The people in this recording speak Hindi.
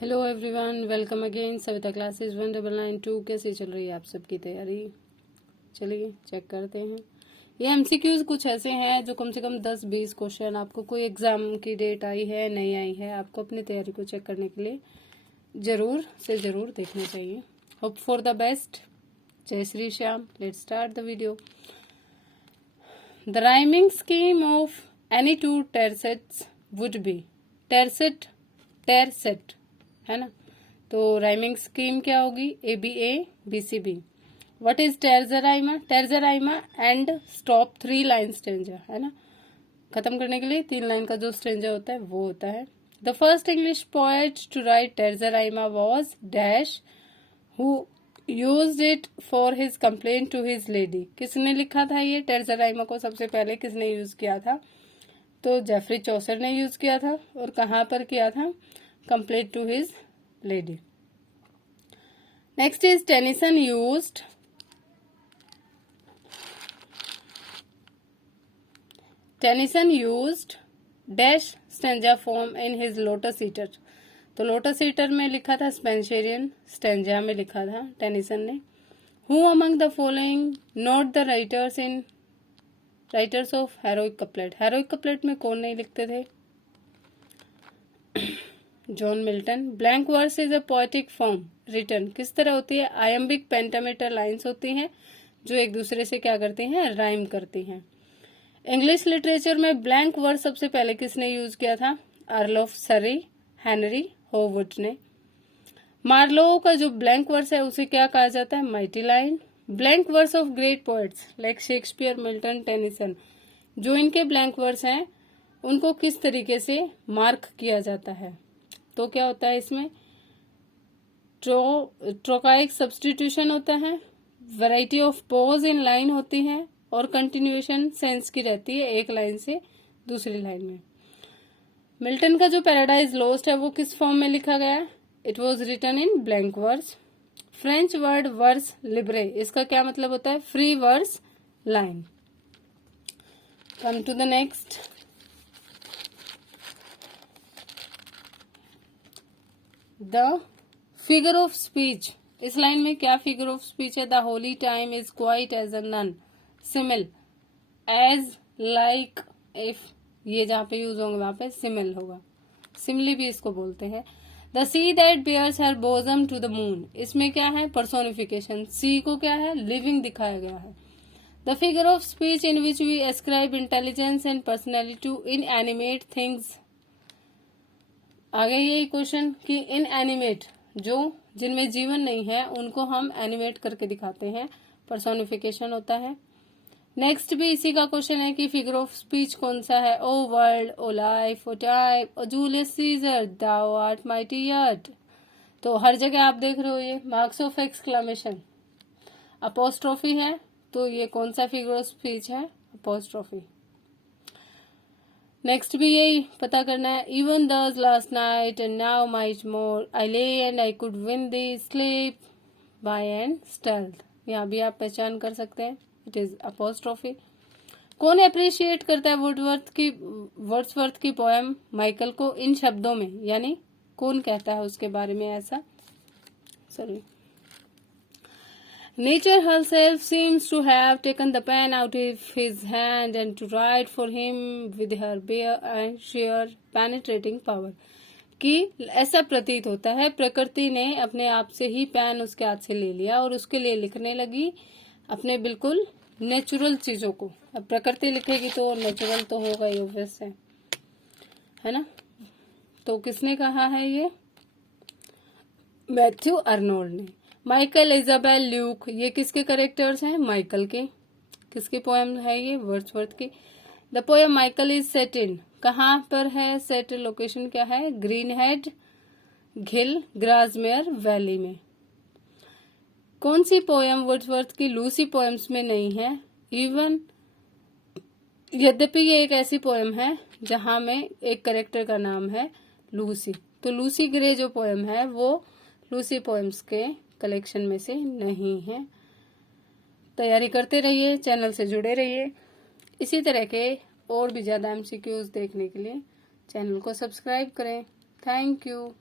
Hello everyone, welcome again. Savita classes 1992। कैसे चल रही है आप सबकी तैयारी? चलिए चेक करते हैं। ये एमसीक्यूज कुछ ऐसे हैं जो कम से कम 10-20 क्वेश्चन, आपको कोई एग्जाम की डेट आई है नहीं आई है, आपको अपनी तैयारी को चेक करने के लिए जरूर से जरूर देखने चाहिए। Hope for the best. जय Shri Shyam. Let's start the video. The rhyming scheme of any two tercets would be. Tercet, tercet है ना, तो राइमिंग स्कीम क्या होगी? A B A, B C B. What is terza rima? Terza rima and stop 3 line stanza, है ना, खत्म करने के लिए 3 लाइन का जो स्टेंजा होता है वो होता है। The first English poet to write terza rima was dash who used it for his complaint to his lady. किसने लिखा था ये टेर्जराइमा को? सबसे पहले किसने यूज किया था? तो जेफरी चौसर ने यूज किया था। और कहाँ पर किया था? Complaint to his lady. Next is Tennyson used dash stanza form in his lotus eater. तो लोटस ईटर में लिखा था स्पेंशेरियन, स्टेंजा में लिखा था टेनिसन ने। Who among the following not the writers of heroic couplet. Heroic couplet में कौन नहीं लिखते थे? John Milton. Blank verse is a poetic form written. किस तरह होती है? आयम्बिक पेंटामीटर लाइंस होती हैं जो एक दूसरे से क्या करती हैं? राइम करती हैं। इंग्लिश लिटरेचर में ब्लैंक वर्स सबसे पहले किसने यूज किया था? अर्ल ऑफ सरी, हेनरी होवुड ने। मार्लो का जो ब्लैंक वर्स है उसे क्या कहा जाता है? Mighty line. Blank verse of great poets like Shakespeare, Milton, Tennyson, जो इनके ब्लैंक वर्स हैं उनको किस तरीके से मार्क किया जाता है? तो क्या होता है इसमें? ट्रोकाइक सब्स्टिट्यूशन होता है, variety of pause in line होती है और कंटिन्यूएशन सेंस की रहती है एक लाइन से दूसरी लाइन में। मिल्टन का जो पैराडाइज लॉस्ट है वो किस फॉर्म में लिखा गया? It was written in blank verse. French word vers libre, इसका क्या मतलब होता है? Free verse line. Come to the next. The figure of speech. इस लाइन में क्या फिगर ऑफ स्पीच है? The holy time is quite as a nun simile as like if, ये जहाँ पे यूज होंगे वहां पे सिमिल होगा। सिमिली भी इसको बोलते हैं। The sea that bares her bosom to the moon, इसमें क्या है? पर्सोनिफिकेशन। सी को क्या है? लिविंग दिखाया गया है। The figure of speech in which we ascribe intelligence and personality to inanimate things. आगे यही क्वेश्चन कि इन एनिमेट, जो जिनमें जीवन नहीं है उनको हम एनिमेट करके दिखाते हैं, पर्सोनिफिकेशन होता है। नेक्स्ट भी इसी का क्वेश्चन है कि फिगर ऑफ स्पीच कौन सा है? O world, O life, O time, O Julius Caesar, thou art mighty yet. तो हर जगह आप देख रहे हो ये मार्क्स ऑफ एक्सक्लेमेशन, अपोस्ट्रोफी है, तो ये कौन सा फिगर ऑफ स्पीच है? अपोस्ट्रोफी। नेक्स्ट भी यही पता करना है। Even this last night and now might more I lay and I could win the sleep by and stealth, यहाँ भी आप पहचान कर सकते हैं, इट इज अपोस्ट्रोफी। कौन अप्रिशिएट करता है वर्ड्सवर्थ की पोएम माइकल को इन शब्दों में, यानी कौन कहता है उसके बारे में ऐसा? Sorry. Nature herself seems to have taken the pen out of his hand and to write for him with her bare and sheer penetrating power. कि ऐसा प्रतीत होता है प्रकृति ने अपने आप से ही पेन उसके हाथ से ले लिया और उसके लिए लिखने लगी अपने बिल्कुल नेचुरल चीजों को। अब प्रकृति लिखेगी तो नेचुरल तो होगा ही, ऑब्वियस है ना। तो किसने कहा है ये? मैथ्यू अर्नोल्ड ने। माइकल, इजाबेल, ल्यूक, ये किसके कैरेक्टर्स हैं? माइकल के। किसकी पोएम है ये? वर्ड्सवर्थ की। The poem Michael is set in, कहाँ पर है? सेट लोकेशन क्या है? Green Head Ghyll Grasmere valley में। कौन सी पोएम वर्ड्सवर्थ की लूसी पोएम्स में नहीं है? इवन यद्यपि ये एक ऐसी पोएम है जहां में एक कैरेक्टर का नाम है लूसी, तो लूसी ग्रे जो पोएम है वो लूसी पोएम्स के कलेक्शन में से नहीं है। तैयारी करते रहिए, चैनल से जुड़े रहिए। इसी तरह के और भी ज्यादा एमसीक्यूज देखने के लिए चैनल को सब्सक्राइब करें। Thank you.